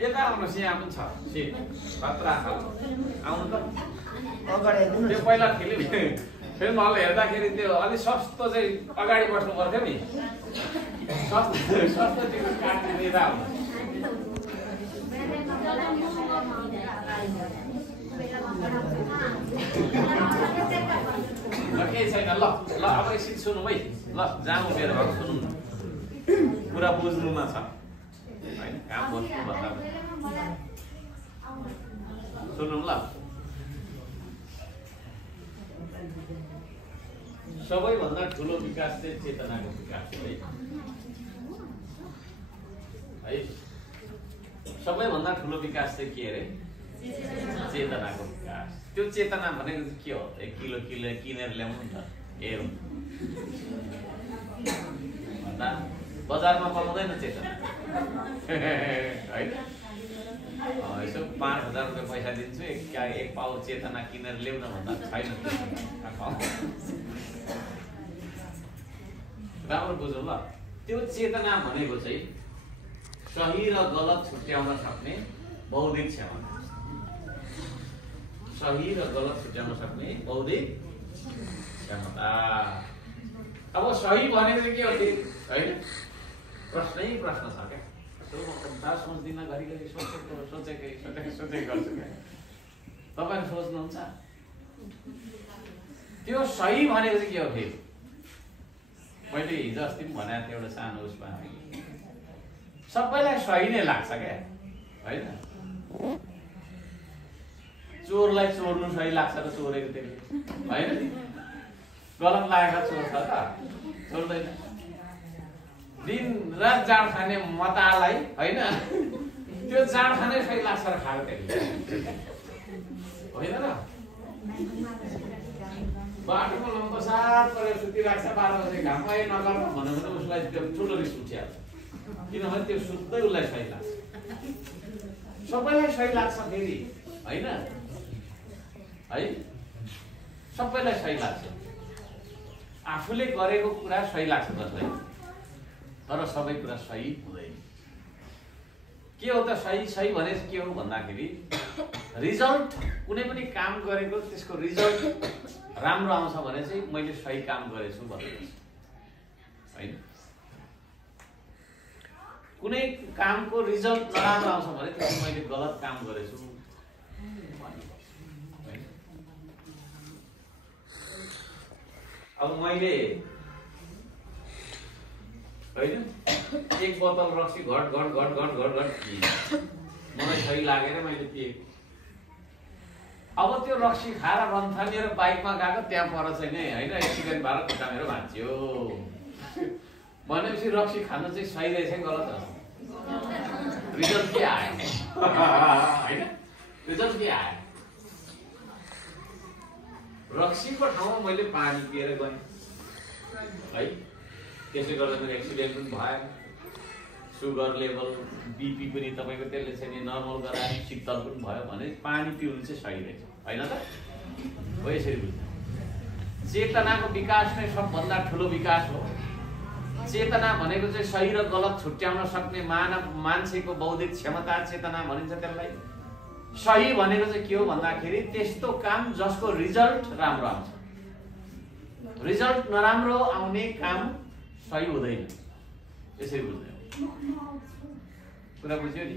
यता आउनुहोस् यहाँ पनि छ सिट खतरा खालको आउनु त त्यो पहिला फिल्म हल हेर्दाखेरि त्यो अलिक सस्तो चाहिँ अगाडि बस्नु पर्थ्यो नि सस्तो टिकट काट्ने यता आउनु केही छैन ल ल अब एकछिन सुनौँ है ल जानु मेरो घर सुनौँ न कुरा बुझ्नुमा छ होइन काम बस्नु भन्दा सुनौँ ल सबैभन्दा ठुलो विकास चाहिँ चेतनाको विकास हो है सबैभन्दा ठुलो विकास चाहिँ के अरे चेतनाको विकास त्यो चेतना भनेको के हो एक किलो किनेर ल्याउनु नि त हेरौँ भन्दा बजारमा पाउँदैन चेतना होइन यसो 5,000 रुपियाँ पैसा दिन्छु एक पाउ चेतना किनेर ल्याउन भन्दा छैन राम्रो बुझौँ ल त्यो चेतना भनेको चाहिँ सही र गलत छुट्याउन सक्ने बौद्धिक क्षमता सही र गलत छुट्याउन सक्ने बौद्धिक क्षमता अब सही भनेको चाहिँ के हो होइन प्रश्नै प्रश्न छ क्या सोच्दिनँ घरिघरि सोचेकै गर्छु क्या तपाईँहरू सोच्नुहुन्छ त्यो सही भनेको चाहिँ के हो फेरि मैले हिजो अस्ति पनि भनेको थिएँ एउटा सानो उसमा सबैलाई सही नै लाग्छ क्या होइन चोरलाई चोर्नु सही लाग्छ र चोरेको त्यसले होइन नि गलत लागेको चोर छ त चोर्दैन दिन रात जाँड खाने मतालाई होइन त्यो जाँड खानै सही लाग्छ र खाएको त्यसले होइन र बाटोमा लम्बसार परेर सुतिरहेको छ 12 बजे घामै नगर्नु भन्यो भने उसलाई त्यो ठुलो रिस उठिहाल्छ किनभने त्यो सुत्दै उसलाई सही लाग्छ सबैलाई सही लाग्छ फेरि होइन है सबैलाई सही लाग्छ आफूले गरेको कुरा सही लाग्छ जसलाई तर सबै कुरा सही हुँदैन के हो त सही भने के हो भन्दाखेरि रिजल्ट कुनै पनि काम गरेको त्यसको रिजल्ट राम्रो आउँछ भने चाहिँ मैले सही काम गरेछु भनेको हैन कुनै कामको रिजल्ट नराम्रो आउँछ भने त्यसको मैले गलत काम गरेछु अब मैले हैन एक बोतल रक्सी घट मलाई सही लागेर मैले पिए अब त्यो रक्सी खाएर रन्थानेर बाइकमा गएको त्यहाँ पर चाहिँ नि हैन एक्सिडेन्ट भएर खुट्टा मेरो भाँच्यो भनेपछि रक्सी खानु चाहिँ सही रहेछ गलत रहेछ रिजल्ट के आयो हैन रिजल्ट के आयो रक्सीको ठाउँमा मैले पानी पिएर गएँ है त्यसले गर्दा मेरो एक्सिडेन्ट पनि भयो सुगर लेभल बीपी पनि तपाईको त्यसले चाहिँ नि नर्मल गरायो शीतल पनि भयो भने पानी पिउनु चाहिँ सही रहेछ हैन त हो यसरी बुझ्नु चेतनाको विकास नै सबभन्दा ठुलो विकास हो चेतना भनेको चाहिँ सही र गलत छुट्याउन सक्ने मान्छेको बौद्धिक क्षमता चेतना भनिन्छ त्यसलाई सही भनेको चाहिँ के हो भन्दाखेरि त्यस्तो काम जसको रिजल्ट राम्रो आउँछ रिजल्ट नराम्रो आउने काम सही हुँदैन यसरी बुझ्नु कुरा बुझ्यो नि